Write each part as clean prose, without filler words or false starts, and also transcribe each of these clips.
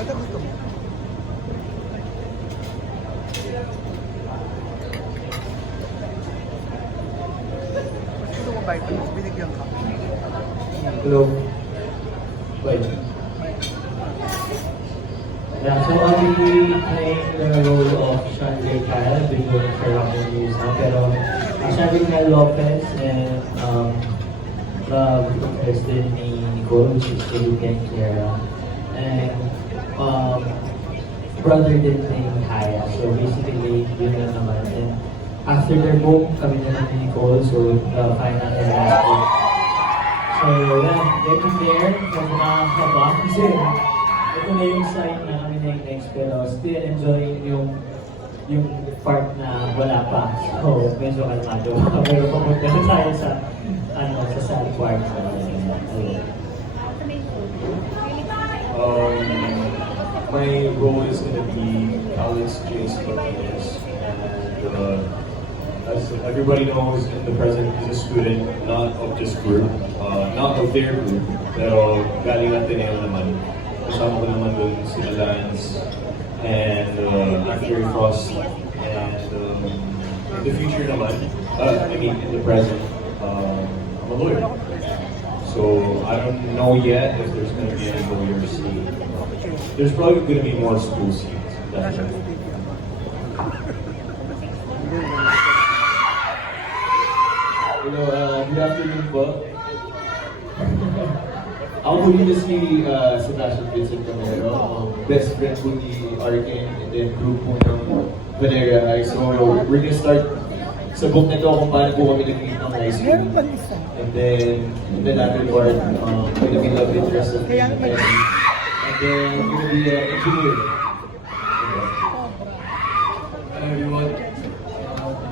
ito gusto mo. Gusto mo vitamins, binigyan ka. Hello. Bye. Yeah, so I'll be playing the role of Sean J. Kyle, been doing for a couple of years now, pero Sean Lopez and Chris din ni Nicole, which is Felipe and Clara, and brother din ni Haya, so basically yun na naman. And after their book, kami na naman ni Nicole, so final and last book. So yeah, get from there, kasi nakakaba, kasi ito na yung sign na kami na yung next, pero still enjoying yung part na wala pa. So, medyo kalmado. Pero papunta na tayo sa sad part. My role is going to be Alex J. Martinez, and as everybody knows, in the present is a student, not of this group, not of their group, pero galing Ateneo naman. Kasama ko naman doon sila Lance and Jerry Frost, and in the future naman, in the present, I'm a lawyer. So I don't know yet if there's going to be any lawyer scene. There's probably going to be more school scenes, definitely. Hello, good afternoon po. Ako po dito si Sebastian Vincent Camero, best friend po ni Arkin and then group po ng Vanera High. So we're gonna start sa book na ito kung paano po kami nag-meet ng high school. And then in the latter part, gonna be love interest of me and then gonna be an engineer. Hi everyone.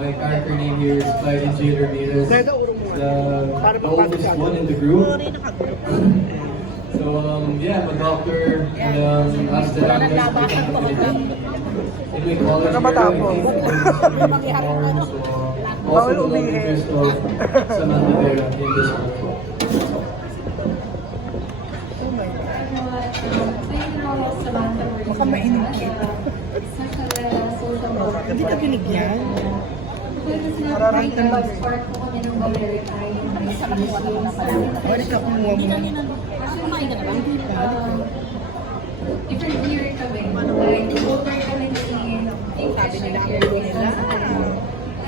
My character name here is Clyde J. Ramirez. The oldest one in the group. So yeah, I'm a doctor and as the youngest in my college also the love interest of Samantha Vera in this book. Baka mainigit. Hindi ka binigyan. Mararating lang. Balik ka kumuha mo. Different year kami. Like, over kami ni English nila.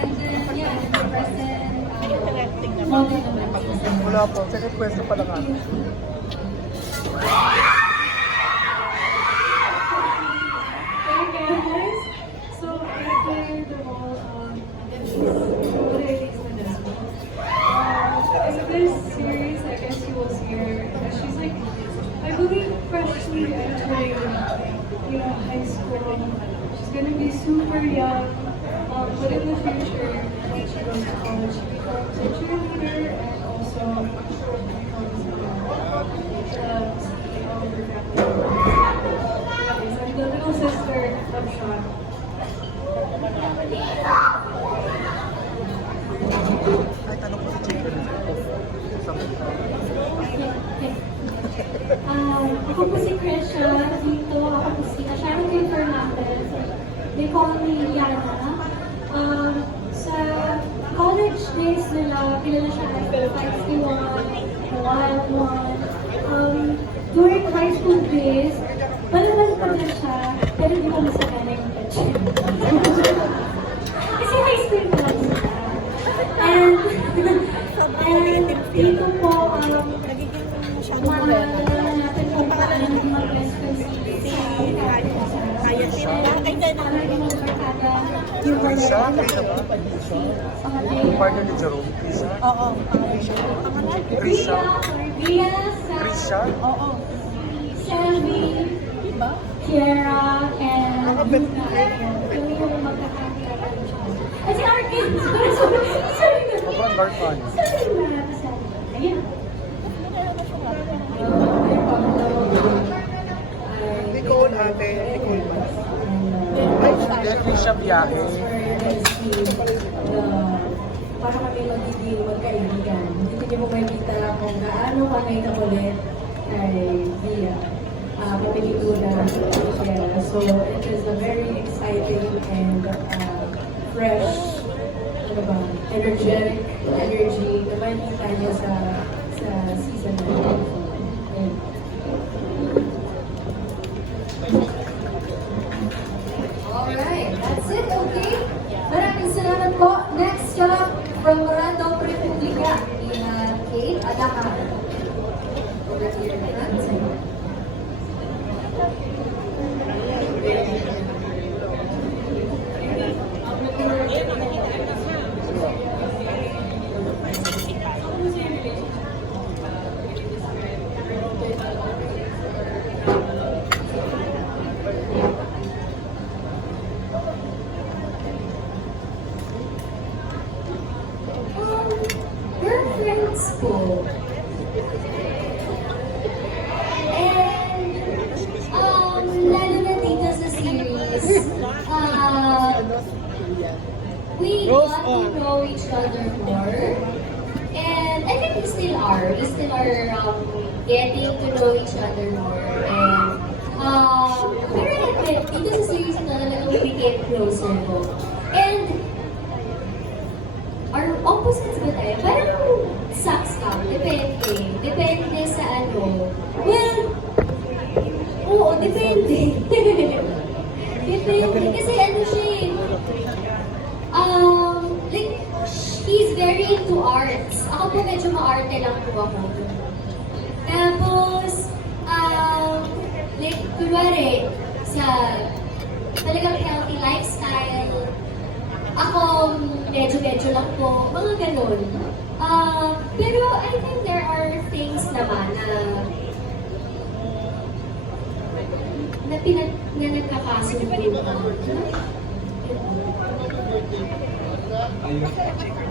And then, yeah, in the present, Wala po. Second question pa lang ako. Hey guys! So, I played the role of Rodriguez Ledesma. In this series, I guess you will see her. She's like, I believe, freshly entering, high school. She's gonna be super young, but in the future, when she goes to college, she becomes a cheerleader and also becomes CEO of her family. I'm the little sister of Sean. Ay, tanong ko si Chicken. Ako po si Krisha dito. Ako po si Sharon K. Fernandez. They call me Yana. Sa college days nila, kilala siya as the feisty one, the wild one. During high school days, malalang pa na siya, pero hindi ko masakala yung touch. Kasi high school pa lang sila. And dito po, maalala natin kung paano naging mag-best friends si Kaya sila. Yung Krisa? Krisa ba? Yung partner ni Jerome? Krisa? Oo, Krisa? Ria, Krisa? oo. Shelby, Diba? Kiera, and Luna. Yung magkakakilala siya. At si Arkin, sorry na. Sobrang dark fan. Sorry na. Ayun. Nicole ate, Nicole ba? Ay, hindi siya biyahe. Para kami magiging magkaibigan. Hindi niyo mo makikita kung gaano kami nakulit kay Bia. pamilituran together. So it is a very exciting and fresh, ano ba, energetic energy na makikita niya sa season na ito. And, Alright, that's it, okay? Maraming salamat po. Next up, from Morando Republica, we have Kate Adahan. Over to your hands. We're friends po. And, lalo na dito sa series, we got to know each other more. And I think we still are. We still are getting to know each other more. And, pero like, dito sa series na talagang we became closer po. And, our opposites ba tayo? Parang sucks ka. Depende. Depende sa ano. Well, oo, depende. Depende. Kasi ano siya eh. Like, he's very into arts. Ako po medyo maarte lang po ako. Tapos, like, kunwari, sa talagang healthy lifestyle, ako, medyo lang po, mga ganun. Pero I think there are things naman na nagkakasunduan. Ayun.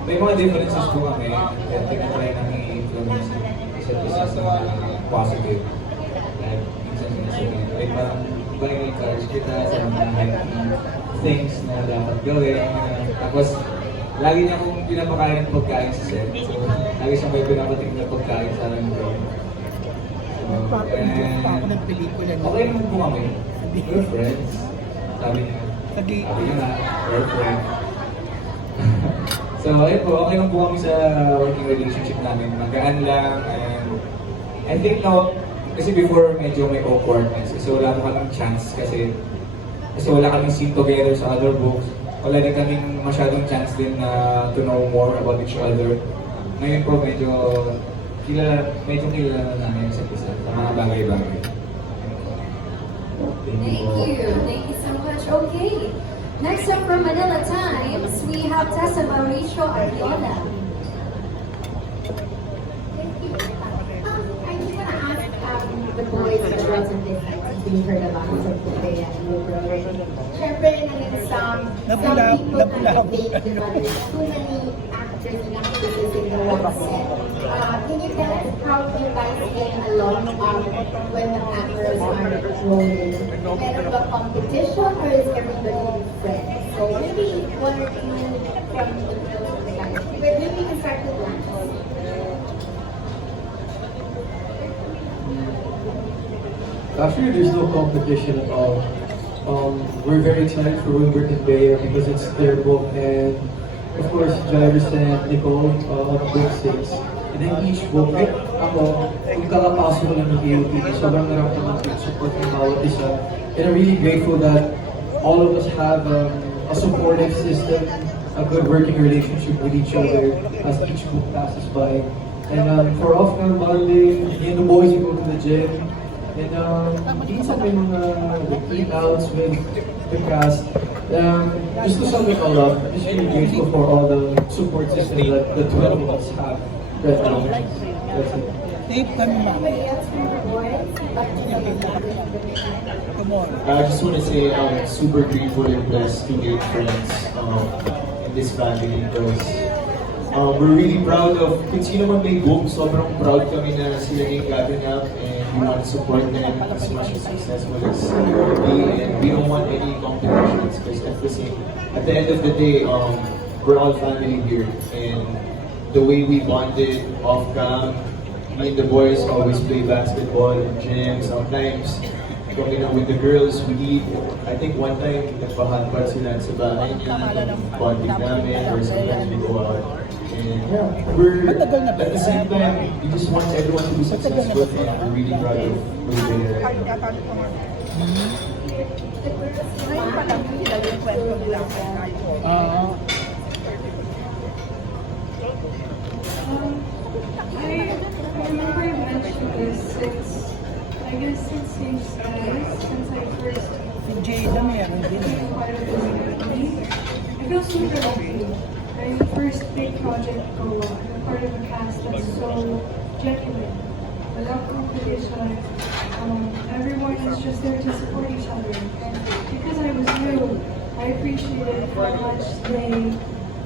May mga differences po kami. Kaya tinatry namin i-influence isa't isa sa mga positive. Like, minsan sinasabihin, like parang iba yung encourage kita sa mga healthy things na dapat gawin. Tapos, lagi niya akong pinapakain ng pagkain sa set. So, lagi siya may pinapating na pagkain sa amin ko. Okay naman po kami. We're friends. Sabi niya nga, we're friends. So, ayun po, okay lang po kami sa working relationship namin. Magaan lang, and I think now, kasi before medyo may awkwardness, kasi wala po kaming chance kasi wala kaming scene together sa other books. Wala din kaming masyadong chance din na to know more about each other. Ngayon po medyo kilala na namin sa isa sa mga bagay-bagay. Thank you so much. Okay. Next up from Manila Times, we have Tessa Mauricio Ariola. Thank you. I just want to ask the boys and girls in this since we heard about some Korea and Libra already. Siyempre, some people can debate whether there's too many actors and actresses in the one set. Can you tell us how you guys get along when the cameras are rolling? Meron ba competition or is everybody friends? So maybe one or two from the girls and the guys. But maybe we can start with Lance. Actually, there's no competition at all. We're very excited for Wilbert and Bea because it's their book, and of course, Jairus and Nicole on book 6. And then each book, ako, kung kakapasok ko lang ng AOP, sobrang naramdaman ko yung support ng bawat isa. And I'm really grateful that all of us have a supportive system, a good working relationship with each other as each book passes by. And for off-cam bonding, me and the boys, we go to the gym. And minsan may mga eat-outs with the cast. Just to sum it all up, I'm just really grateful for all the support system that the 12 of us have right now. That's it. Anybody else from the boys? I just want to say I'm super grateful and blessed to get friends in this family because we're really proud of, kung sino man may book, sobrang proud kami na sila yung gathering up and we want to support them as much as successful as they will be, and we don't want any competitions because at the end of the day, we're all family here, and the way we bonded off cam, me and the boys always play basketball in gym. Sometimes with the girls, we eat. I think one time, nagpahanpan sila sa bahay niya, bonding namin, or sometimes we go out. And yeah, at the same time, we just want everyone to be successful, and we're really proud of who they are. I remember I mentioned this since, I guess since Safe Skies, since I first became part of this family. I feel super lucky. My first big project go on. I'm part of a cast that's so genuine. Without competition, everyone is just there to support each other. And because I was new, I appreciated how much they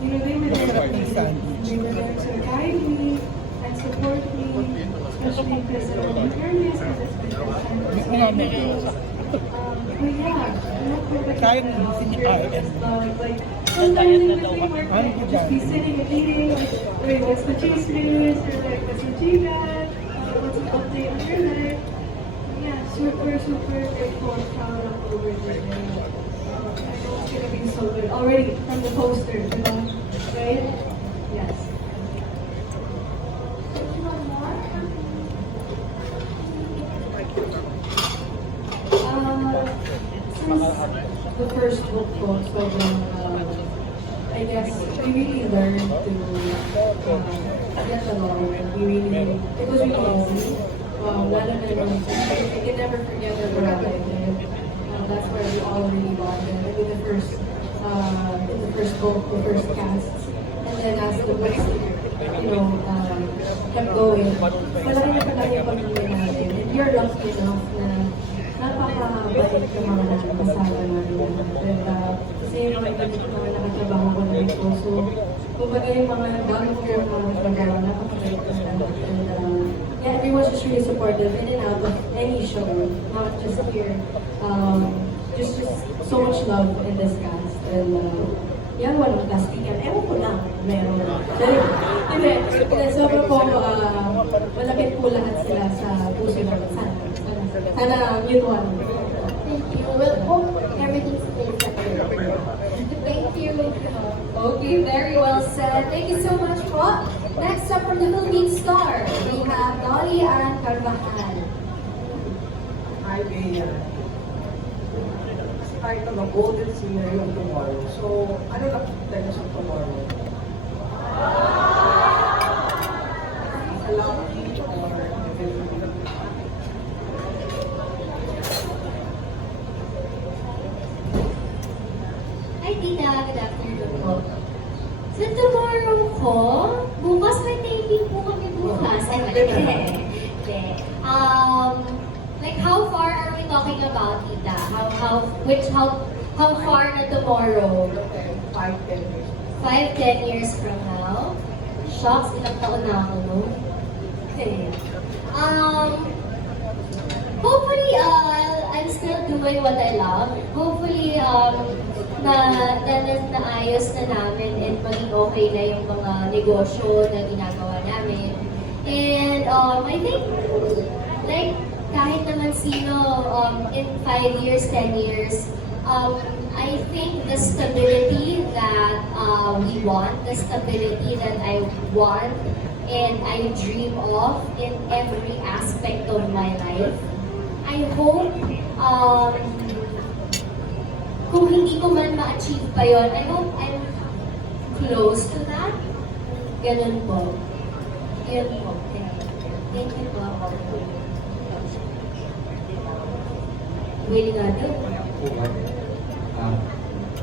were there for me. They were there to guide me and support me, especially because I'm nervous because it's my first time but yeah, I'm not perfect like sometimes in between work, I could just be sitting and eating, like, wait, what's the cheese news? Or like, what's the G-Bag? What's an update on your life? Yeah, super grateful and proud of what we're doing. I know it's gonna be so good. Already from the poster, right? Yes. Since the first book ko, so I guess we really learned to get along. It was really easy. I can never forget the Boracay trip. That's where we all really bonded. I mean, the first book, the first cast. And then as the books, kept going, palaki na yung pamilya natin. And you're lucky enough na napakabait yung mga kasama namin. And kasi yung mga nakatrabaho ko na ito. So, kumbaga yung mga bago ko yung mga nagagawa, napakabait ko na. And yeah, everyone's just really supportive in and out of any show, not just here. Just so much love in this cast. And yan, walang plastikan. Ewan ko lang, meron. Hindi, sobrang po, malapit po lahat sila sa puso namin. Sana mutual. Thank you. We'll hope everything stays that way. Thank you. Okay, very well said. Thank you so much po. Next up from the Philippine Star, we have Dolly Ann Carvajal. Hi, Mayor. Start of a golden scenery of tomorrow. So, ano nakikita niyo sa tomorrow? A lucky or Hi, Tita. Good afternoon po. So, tomorrow po, bukas may taping po kami bukas. Ay, malaki. Like, how far are we talking about, Tita? How far na tomorrow? 5-10 years. 5-10 years from now? Shocks, ilang taon na ako, no? Okay. Hopefully, I'm still doing what I love. Hopefully, naayos na namin and maging okay na yung mga negosyo na ginagawa namin. And I think, like, kahit naman sino, in 5 years, 10 years, I think the stability that we want, the stability that I want and I dream of in every aspect of my life, I hope, kung hindi ko man ma-achieve pa yun, I hope I'm close to that. Ganun po. Yun po. Thank you po. Willing natin?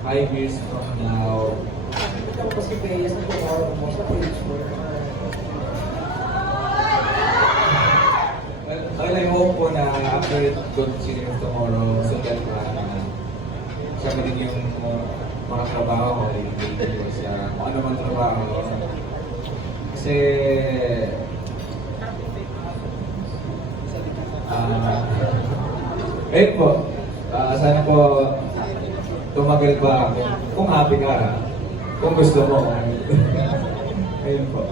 5 years from now, Ikaw kasi Bea sa tomorrow mo sa Facebook. well, I hope po na after continuing tomorrow, so that siya din yung mga trabaho ko, yung baby ko siya, kung ano man trabaho ko. Kasi, ayun po, sana po tumagal pa ako. Kung happy ka, kung gusto mo. Ayun po.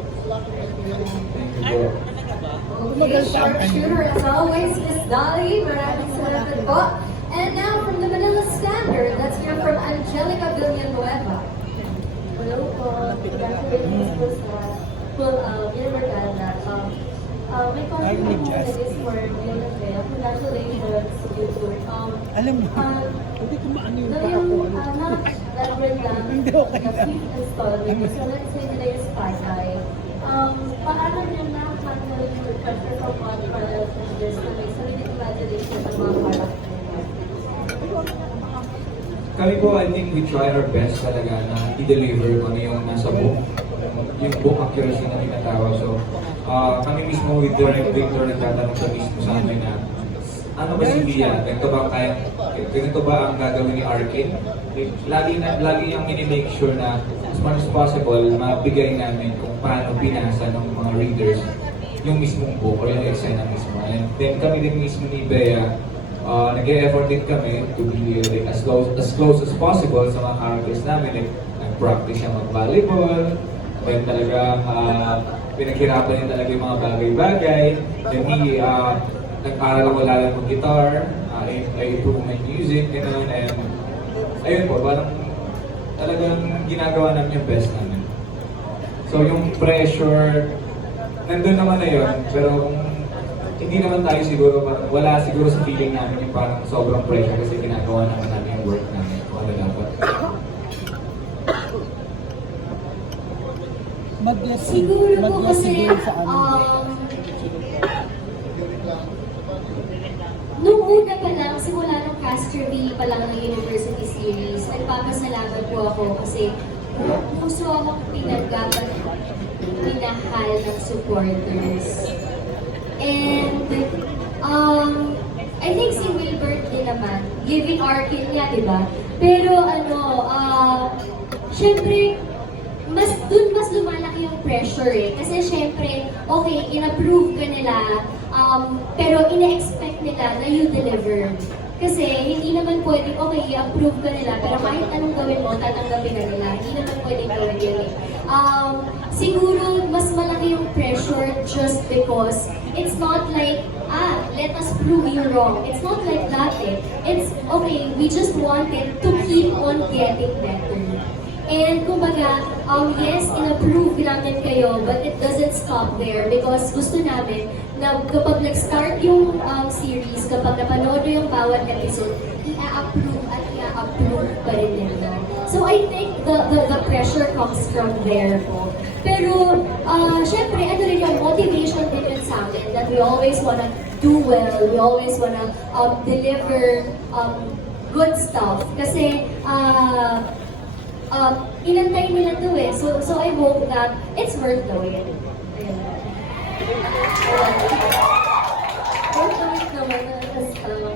Thank you po. Okay, sharpshooter as always, Miss Dolly. Maraming salamat po. And now from the Manila Standard, let's hear from Angelica Villanueva. Hello po. Congratulations po sa full Universidad. My compliment is for Villanueva. Congratulations to you too. Alam mo, hindi ko maano yung na para yung ko. na-level lang Hindi, okay na lang. fifth installment. So let's say nila yung spotlight. Paano nyo na-handle yung pressure from one product and this na may sarili imagination ng mga character? Kami po, I think we try our best talaga na i-deliver kung ano yung nasa book, yung book accuracy na tinatawag. So, kami mismo with Direct Victor nagtatanong sa mismo sa amin na ano ba si Bia? Ganito ba ang gagawin ni Arkin? Lagi yung minimake sure na as much as possible, mabigay namin kung paano binasa ng mga readers yung mismong book or yung eksena mismo. And then kami din mismo ni Bea, nag-e-effort din kami to be as close as possible sa mga characters namin. Like, nag-practice siya mag-volleyball, then talaga pinaghirapan niya talaga yung mga bagay-bagay. Then nag-aral ako lalo ng guitar, I improve my music, gano'n. And ayun po, parang talagang ginagawa namin yung best namin. So yung pressure, nandun naman na yun, pero kung hindi naman tayo siguro, wala siguro sa feeling namin yung parang sobrang pressure kasi ginagawa naman namin yung work namin kung ano dapat. Siguro po kasi, sa amin. Nung una pa lang, simula ng cast reveal pa lang ng University Series, nagpapasalamat po ako kasi puso akong minahal ng supporters. And I think si Wilbert din naman, living Arkin niya, di ba? Pero syempre, mas lumalaki yung pressure eh. Kasi syempre, okay, in-approve ka nila, pero ina-expect nila na you deliver. Kasi hindi naman pwedeng, okay, i-approve ka nila, pero kahit anong gawin mo, tatanggapin ka nila. Hindi naman pwedeng gawin yun eh. Siguro, mas malaki yung pressure just because it's not like, let us prove you wrong. It's not like that eh. It's, okay, we just wanted to keep on getting better. And kumbaga, yes, in-approve namin kayo, but it doesn't stop there because gusto namin na kapag nag-start yung series, kapag napanood yung bawat episode, i-approve at i-approve pa rin nila. So I think the pressure comes from there po. Pero, syempre, ano rin yung motivation din yun sa amin that we always wanna do well, we always wanna deliver good stuff. Kasi, inantay nila to eh. So I hope that it's worth the wait. Fortunate naman na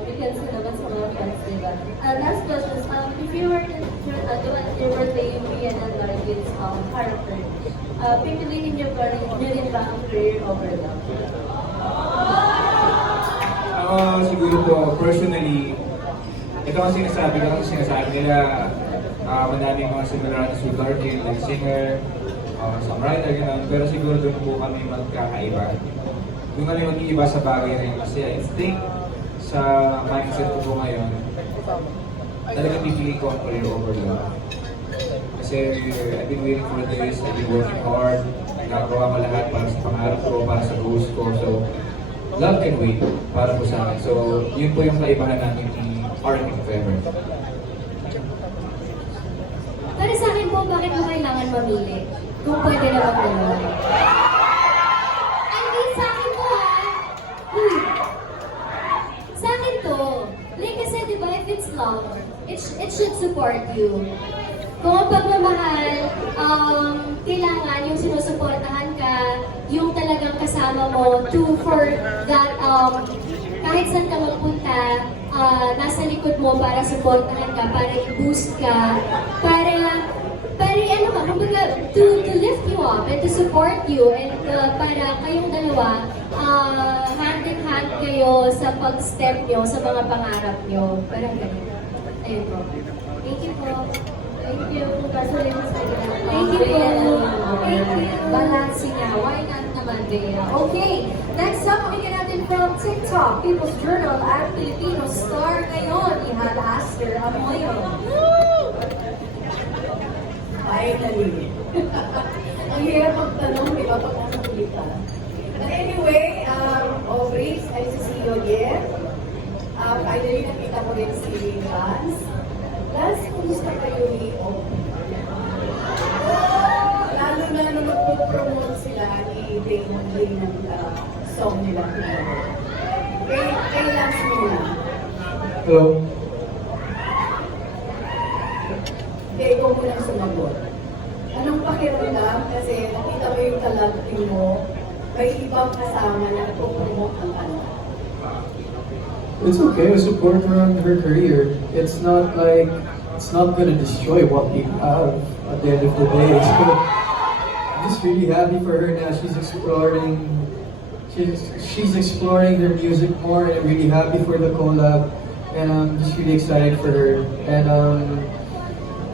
because naman sa mga friends, diba? Last question, if you were to do an birthday Rian and Margaret's character, pipiliin niyo ba ang career over love? Siguro po, personally, ito ang sinasabi nila, madaming mga similarities with Arkin, like singer, songwriter, gano'n. Pero siguro doon po kami magkakaiba. Doon kami mag-iiba sa bagay rin. Kasi I think sa mindset ko po ngayon, talagang pipili ko ang career over love. Kasi I've been waiting for this, I've been working hard, nagagawa ko lahat para sa pangarap ko, para sa goals ko. So, love can wait para po sa akin. So, yun po yung kaibahan namin ni Arkin Fever. Pero sa akin po, bakit mo kailangan mamili? Kung pwede naman naman. I mean, sa akin po Sa akin to. Like kasi, di ba, if it's love, it should support you. Kung ang pagmamahal, kailangan yung sinusuportahan ka, yung talagang kasama mo for that, kahit saan ka magpunta, nasa likod mo para supportahan ka, para i-boost ka, para ano ka, kumbaga, to lift you up and to support you and para kayong dalawa, hand in hand kayo sa pag-step nyo, sa mga pangarap nyo. Parang ganun. Ayun po. Thank you po. Thank you. Congratulations sa inyo. Thank you po. Thank you. Balancing nga. Why not na naman, Bea. Okay, next up, pakinggan natin from TikTok, People's Journal at Filipino Star ngayon. We have Aster Amoyo. Finally. Ang hirap magtanong, di ba, pag nasa kulita. But anyway, Aubrey, nice to see you again. Finally, nakita ko rin si Vance. Last, kumusta kayo ni Aubrey? Lalo na nung magpo-promote sila ni Damon Lee ng song nila. Kay Lance muna. Hello. Hindi, ikaw munang sumagot. Anong pakiramdam? Kasi nakita mo yung talagting mo, may ibang kasama na nagpo-promote ang kanta. It's okay to support her on her career. It's not like it's not gonna destroy what we have at the end of the day. So I'm just really happy for her now. She's exploring her music more, and I'm really happy for the collab. And I'm just really excited for her. And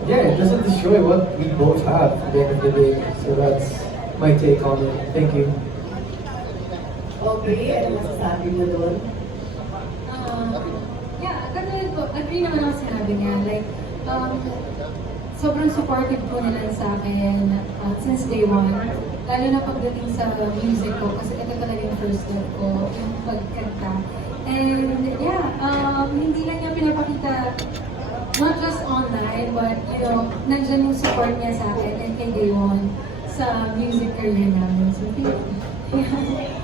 yeah, it doesn't destroy what we both have at the end of the day. So that's my take on it. Thank you. Okay, ano masasabi mo doon? Yeah, katulad ko, agree naman ako sinabi niya. Like, sobrang supportive po nila sa akin since day one. Lalo na pagdating sa music ko, kasi ito talaga yung first love ko, yung pagkanta. And yeah, hindi lang niya pinapakita, not just online, but you know, nandyan yung support niya sa akin and kay Day One sa music career namin. So, thank you.